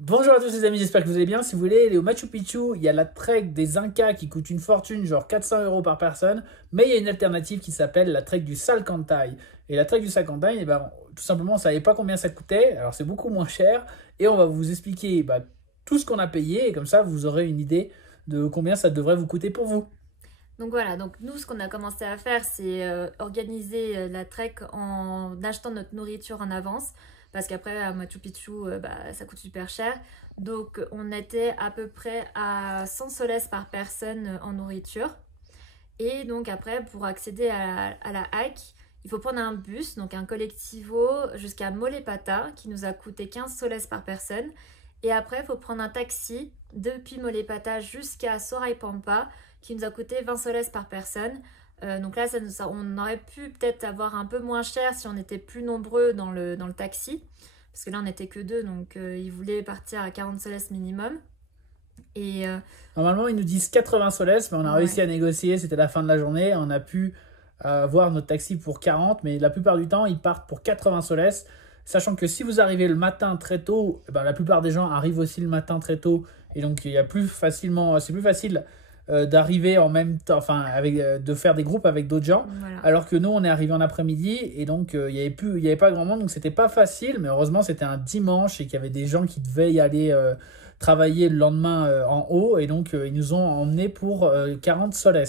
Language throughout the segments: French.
Bonjour à tous les amis, j'espère que vous allez bien. Si vous voulez aller au Machu Picchu, il y a la trek des Incas qui coûte une fortune, genre 400 € par personne. Mais il y a une alternative qui s'appelle la trek du Salcantay. Et la trek du Salcantay, tout simplement, on ne savait pas combien ça coûtait. Alors c'est beaucoup moins cher. Et on va vous expliquer tout ce qu'on a payé. Et comme ça, vous aurez une idée de combien ça devrait vous coûter pour vous. Donc voilà, donc nous ce qu'on a commencé à faire c'est organiser la trek en achetant notre nourriture en avance parce qu'après à Machu Picchu ça coûte super cher. Donc on était à peu près à 100 soles par personne en nourriture. Et donc après pour accéder à la hike, il faut prendre un bus, donc un collectivo jusqu'à Molepata qui nous a coûté 15 soles par personne. Et après il faut prendre un taxi depuis Molepata jusqu'à Soraypampa qui nous a coûté 20 soles par personne. Donc là, on aurait pu peut-être avoir un peu moins cher si on était plus nombreux dans le taxi. Parce que là, on n'était que deux, donc ils voulaient partir à 40 soles minimum. Et Normalement, ils nous disent 80 soles, mais on a réussi à négocier. C'était la fin de la journée. On a pu voir notre taxi pour 40, mais la plupart du temps, ils partent pour 80 soles. Sachant que si vous arrivez le matin très tôt, la plupart des gens arrivent aussi le matin très tôt. Et donc, c'est plus facile d'arriver en même temps, de faire des groupes avec d'autres gens, voilà. Alors que nous on est arrivé en après-midi et donc il y avait pas grand monde, donc c'était pas facile, mais heureusement c'était un dimanche et qu'il y avait des gens qui devaient y aller travailler le lendemain en haut, et donc ils nous ont emmenés pour 40 soles.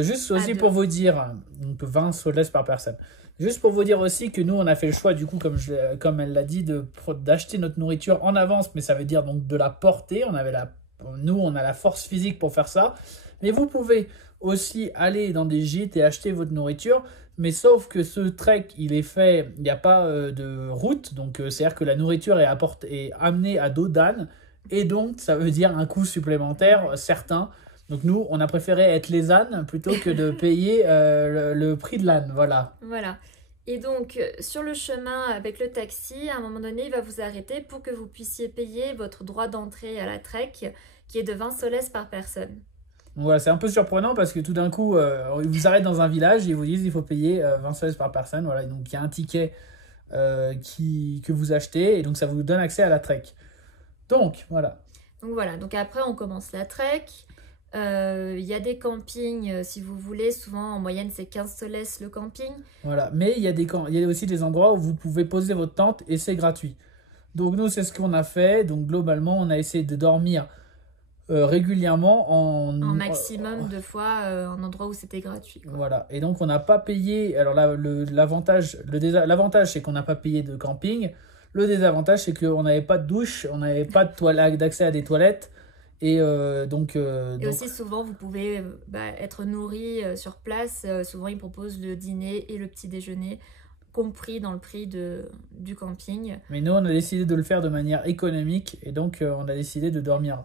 Juste aussi pour vous dire, donc 20 soles par personne. Juste pour vous dire aussi que nous on a fait le choix, du coup comme elle l'a dit, d'acheter notre nourriture en avance, mais ça veut dire donc de la porter. Nous, on a la force physique pour faire ça. Mais vous pouvez aussi aller dans des gîtes et acheter votre nourriture. Mais sauf que ce trek, il n'y a pas de route. Donc, c'est-à-dire que la nourriture est amenée à dos d'âne. Et donc, ça veut dire un coût supplémentaire certain. Donc, nous, on a préféré être les ânes plutôt que de payer le prix de l'âne. Voilà. Voilà. Et donc, sur le chemin avec le taxi, à un moment donné, il va vous arrêter pour que vous puissiez payer votre droit d'entrée à la trek, qui est de 20 soles par personne. Donc voilà, c'est un peu surprenant parce que tout d'un coup, ils vous arrêtent dans un village et ils vous disent qu'il faut payer 20 soles par personne. Voilà, donc il y a un ticket que vous achetez et donc ça vous donne accès à la trek. Donc voilà. Donc après, on commence la trek. Il y a des campings si vous voulez, souvent en moyenne c'est 15 soles le camping. Voilà, mais il y a aussi des endroits où vous pouvez poser votre tente et c'est gratuit. Donc nous c'est ce qu'on a fait. Donc globalement on a essayé de dormir régulièrement en maximum 2 fois en endroit où c'était gratuit, quoi. Voilà, et donc on n'a pas payé. Alors là, l'avantage c'est qu'on n'a pas payé de camping. Le désavantage c'est qu'on n'avait pas de douche, on n'avait pas d'accès à des toilettes. Et aussi souvent vous pouvez être nourri sur place. Souvent ils proposent le dîner et le petit déjeuner compris dans le prix du camping. Mais nous on a décidé de le faire de manière économique, et donc on a décidé de dormir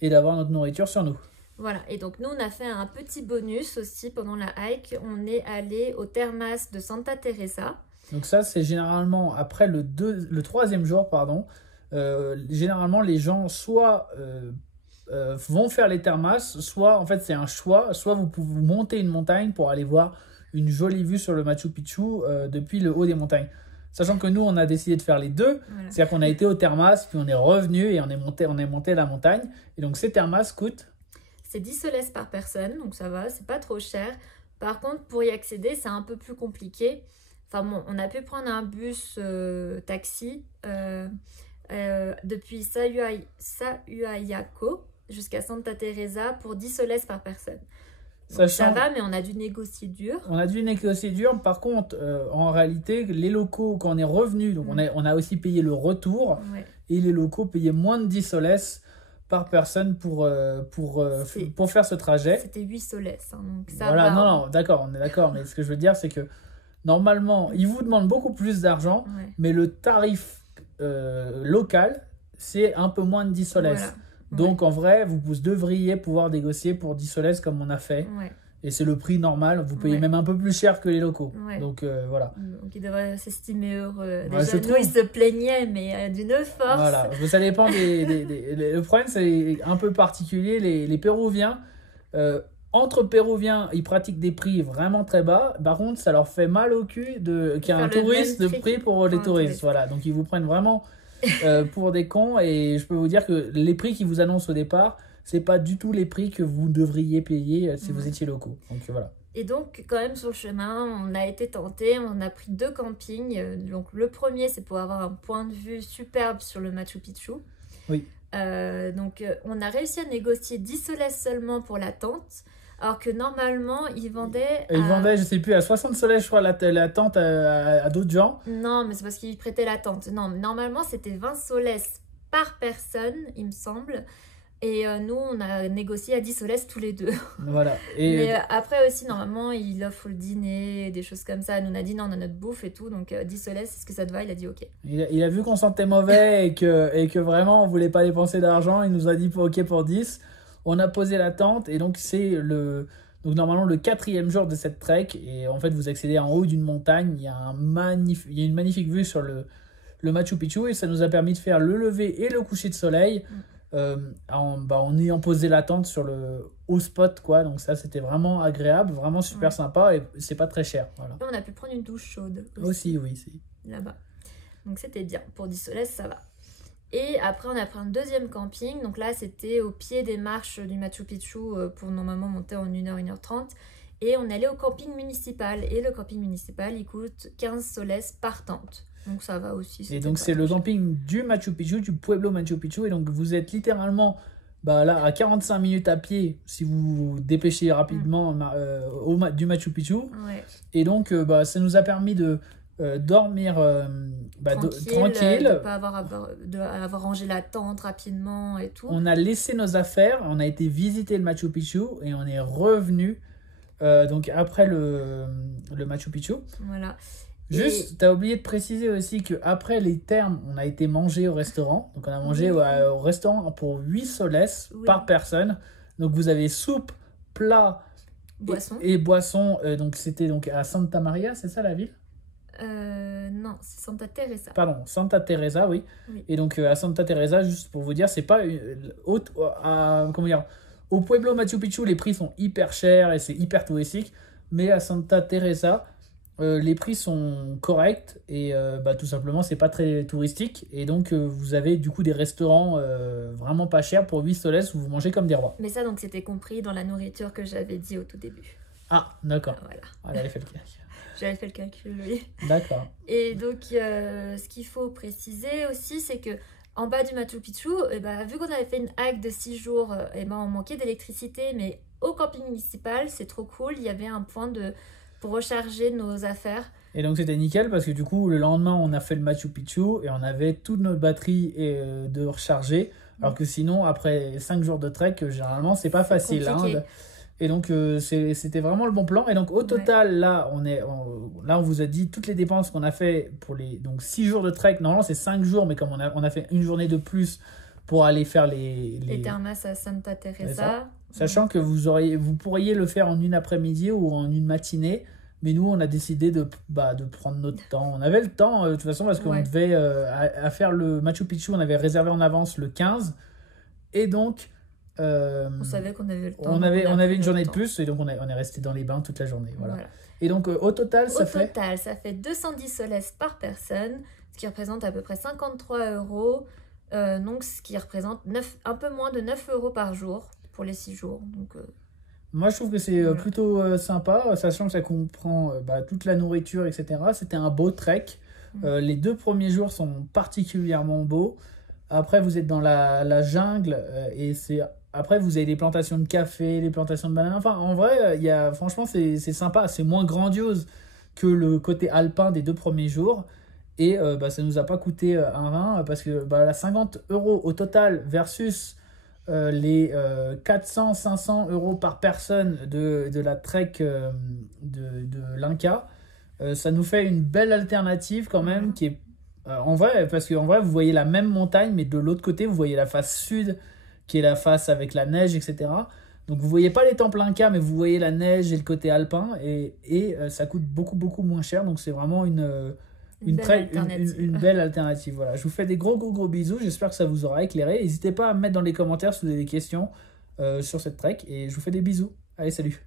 et d'avoir notre nourriture sur nous. Voilà, et donc nous on a fait un petit bonus aussi pendant la hike. On est allé aux Termas de Santa Teresa. Donc ça c'est généralement après le 3e jour, généralement les gens soit vont faire les thermas, soit en fait c'est un choix, soit vous pouvez monter une montagne pour aller voir une jolie vue sur le Machu Picchu depuis le haut des montagnes. Sachant que nous on a décidé de faire les deux, voilà. C'est-à-dire qu'on a été aux thermas, puis on est revenu et on est monté la montagne. Et donc ces thermas coûtent, c'est 10 soles par personne, donc ça va, c'est pas trop cher. Par contre pour y accéder c'est un peu plus compliqué. Enfin bon, on a pu prendre un bus taxi depuis Sayhuayako jusqu'à Santa Teresa pour 10 soles par personne. Donc ça va, mais on a dû négocier dur. Par contre, en réalité, les locaux, quand on est revenu, donc on a aussi payé le retour, et les locaux payaient moins de 10 soles par personne pour faire ce trajet. C'était 8 soles, donc ça voilà, va. Non, d'accord, on est d'accord, mais ce que je veux dire, c'est que normalement, ils vous demandent beaucoup plus d'argent, mais le tarif local, c'est un peu moins de 10 soles. Voilà. Donc en vrai, vous devriez pouvoir négocier pour 10 soles comme on a fait. Et c'est le prix normal, vous payez même un peu plus cher que les locaux. Donc voilà. Donc ils devraient s'estimer heureux. Déjà, nous, ils se plaignaient, mais d'une force. Voilà, ça dépend le problème, c'est un peu particulier. Les Péruviens, entre Péruviens, ils pratiquent des prix vraiment très bas. Par contre, ça leur fait mal au cul qu'il y a un touriste de prix pour les touristes. Voilà, donc ils vous prennent vraiment pour des cons. Et je peux vous dire que les prix qu'ils vous annoncent au départ, c'est pas du tout les prix que vous devriez payer si vous étiez locaux. Donc voilà. Et donc, quand même, sur le chemin, on a été tentés, on a pris 2 campings. Donc, le premier, c'est pour avoir un point de vue superbe sur le Machu Picchu. Oui. Donc, on a réussi à négocier 10 soles seulement pour la tente, alors que normalement, ils vendaient... Ils vendaient, je sais plus, à 60 soleils, je crois, la tente à d'autres gens. Non, mais c'est parce qu'ils prêtaient la tente. Non, normalement, c'était 20 soles par personne, il me semble. Et nous, on a négocié à 10 soles tous les deux. Voilà. Mais après aussi, normalement, il offre le dîner, des choses comme ça. Nous, on a dit non, on a notre bouffe et tout. Donc 10 soles, est-ce que ça te va? Il a dit ok. Il a vu qu'on sentait mauvais et que vraiment, on voulait pas dépenser d'argent. Il nous a dit ok pour 10. On a posé la tente et donc donc normalement le 4e jour de cette trek. Et en fait, vous accédez en haut d'une montagne. Il y a une magnifique vue sur le Machu Picchu et ça nous a permis de faire le lever et le coucher de soleil. En ayant posé la tente au spot, quoi. Donc ça, c'était vraiment agréable, vraiment super sympa et c'est pas très cher. Voilà. Et on a pu prendre une douche chaude aussi oui, là-bas. Donc c'était bien. Pour 10 soles, ça va. Et après, on a pris un deuxième camping. Donc là, c'était au pied des marches du Machu Picchu pour normalement monter en 1h, 1h30. Et on allait au camping municipal. Et le camping municipal, il coûte 15 soles par tente. Donc ça va aussi. Et donc c'est le camping du Machu Picchu, du Pueblo Machu Picchu. Et donc vous êtes littéralement là à 45 minutes à pied si vous vous dépêchez rapidement du Machu Picchu. Ouais. Et donc ça nous a permis de dormir tranquille. De pas avoir rangé la tente rapidement et tout. On a laissé nos affaires, on a été visiter le Machu Picchu et on est revenu donc après le Machu Picchu. Voilà. Juste, t'as oublié de préciser aussi qu'après les thermes, on a été manger au restaurant. Donc on a mangé au restaurant pour 8 soles par personne. Donc vous avez soupe, plat et boisson. Donc c'était donc à Santa Maria, c'est ça la ville? Non, c'est Santa Teresa. Pardon, Santa Teresa, oui. Et donc à Santa Teresa, juste pour vous dire, c'est pas au Pueblo Machu Picchu, les prix sont hyper chers et c'est hyper touristique. Mais à Santa Teresa, les prix sont corrects et tout simplement c'est pas très touristique et donc vous avez du coup des restaurants vraiment pas chers pour 8 soles où vous mangez comme des rois. Mais ça donc c'était compris dans la nourriture que j'avais dit au tout début. Ah d'accord. Voilà. Elle avait fait le calcul. J'avais fait le calcul, oui. D'accord. Et donc ce qu'il faut préciser aussi c'est que en bas du Machu Picchu, vu qu'on avait fait une hike de 6 jours, on manquait d'électricité, mais au camping municipal c'est trop cool, il y avait un point pour recharger nos affaires. Et donc c'était nickel parce que du coup le lendemain on a fait le Machu Picchu et on avait toute notre batterie de recharger alors que sinon après 5 jours de trek généralement c'est pas facile et donc c'était vraiment le bon plan et donc au total là on vous a dit toutes les dépenses qu'on a fait pour donc 6 jours de trek. Normalement c'est 5 jours mais comme on a fait une journée de plus pour aller faire les thermas à Santa Teresa. Sachant que vous pourriez le faire en une après-midi ou en une matinée. Mais nous, on a décidé de prendre notre temps. On avait le temps, de toute façon, parce qu'on devait à faire le Machu Picchu, on avait réservé en avance le 15. Et donc... on savait qu'on avait le temps. On avait une journée de plus, et donc on est resté dans les bains toute la journée. Voilà. Et donc, au total, ça fait 210 soles par personne, ce qui représente à peu près 53 €. Donc, ce qui représente un peu moins de 9 € par jour pour les 6 jours. Donc... Moi, je trouve que c'est plutôt sympa, sachant que ça comprend toute la nourriture, etc. C'était un beau trek. Les 2 premiers jours sont particulièrement beaux. Après, vous êtes dans la jungle après, vous avez des plantations de café, des plantations de bananes. Enfin, en vrai, franchement, c'est sympa. C'est moins grandiose que le côté alpin des 2 premiers jours. Et ça ne nous a pas coûté un rein parce que 50 € au total versus... les 400-500 € par personne de la trek de l'Inca, ça nous fait une belle alternative quand même qui est en vrai, parce qu'en vrai vous voyez la même montagne mais de l'autre côté vous voyez la face sud qui est la face avec la neige, etc. Donc vous voyez pas les temples Inca mais vous voyez la neige et le côté alpin et ça coûte beaucoup moins cher, donc c'est vraiment une belle alternative. Voilà. Je vous fais des gros bisous. J'espère que ça vous aura éclairé. N'hésitez pas à me mettre dans les commentaires si vous avez des questions sur cette trek. Et je vous fais des bisous. Allez, salut.